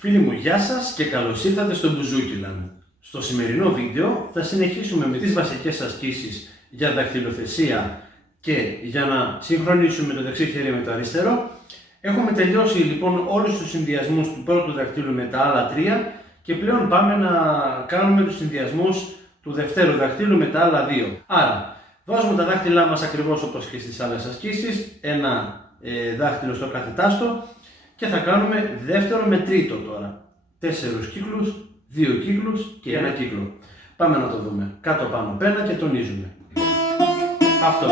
Φίλοι μου, γεια σας και καλώς ήρθατε στο Μπουζούκιλαντ. Στο σημερινό βίντεο θα συνεχίσουμε με τις βασικές ασκήσεις για δαχτυλοθεσία και για να συγχρονίσουμε το δεξί χέρι με το αριστερό. Έχουμε τελειώσει λοιπόν όλους τους συνδυασμούς του πρώτου δαχτύλου με τα άλλα τρία και πλέον πάμε να κάνουμε τους συνδυασμούς του δευτέρου δαχτύλου με τα άλλα δύο. Άρα, βάζουμε τα δάχτυλά μας ακριβώς όπως και στις άλλες ασκήσεις, ένα δάχτυλο στο κάθε τάστο και θα κάνουμε δεύτερο με τρίτο τώρα. 4 κύκλους, 2 κύκλους και ένα κύκλο. Πάμε να το δούμε. Κάτω πάνω πένα και τονίζουμε. Αυτό.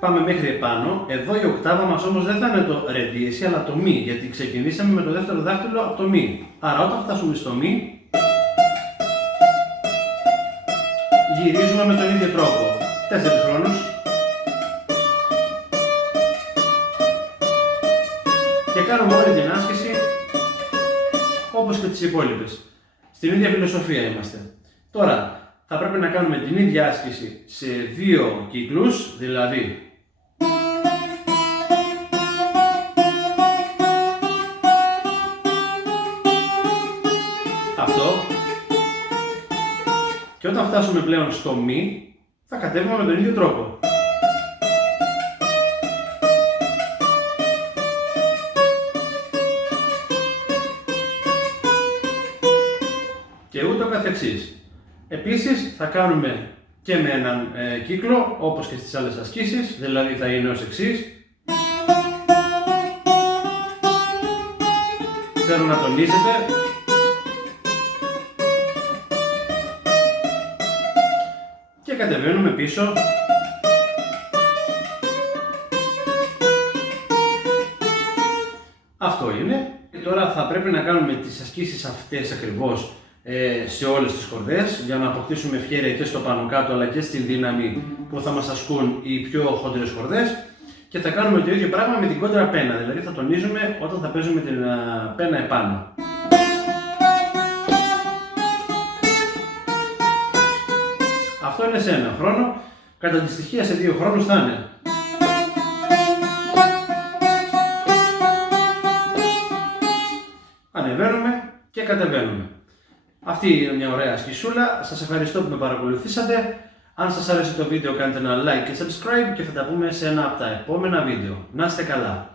Πάμε μέχρι επάνω. Εδώ η οκτάβα μας όμως δεν θα είναι το ρε δίεση αλλά το μη, γιατί ξεκινήσαμε με το δεύτερο δάχτυλο από το μη. Άρα όταν φτάσουμε στο μη, γυρίζουμε με τον ίδιο τρόπο. 4 χρόνους. Και κάνουμε όλη την άσκηση όπως και τις υπόλοιπες. Στην ίδια φιλοσοφία είμαστε. Τώρα θα πρέπει να κάνουμε την ίδια άσκηση σε 2 κύκλους, δηλαδή αυτό. Και όταν φτάσουμε πλέον στο μη, θα κατέβουμε με τον ίδιο τρόπο. Και ούτω καθεξής. Επίσης θα κάνουμε και με έναν κύκλο, όπως και στις άλλες ασκήσεις, δηλαδή θα είναι ως εξής. Θέλω να τονίζετε. Και κατεβαίνουμε πίσω. Αυτό είναι. Τώρα θα πρέπει να κάνουμε τις ασκήσεις αυτές ακριβώς σε όλες τις χορδές για να αποκτήσουμε ευχέρεια και στο πάνω κάτω αλλά και στη δύναμη που θα μας ασκούν οι πιο χοντρές χορδές. Και θα κάνουμε το ίδιο πράγμα με την κόντρα πένα, δηλαδή θα τονίζουμε όταν θα παίζουμε την πένα επάνω. Αυτό είναι σε ένα χρόνο, κατά τη στοιχεία σε 2 χρόνους θα είναι. Ανεβαίνουμε και κατεβαίνουμε. Αυτή είναι μια ωραία ασκησούλα. Σας ευχαριστώ που με παρακολουθήσατε. Αν σας άρεσε το βίντεο κάντε ένα like και subscribe και θα τα πούμε σε ένα από τα επόμενα βίντεο. Να είστε καλά!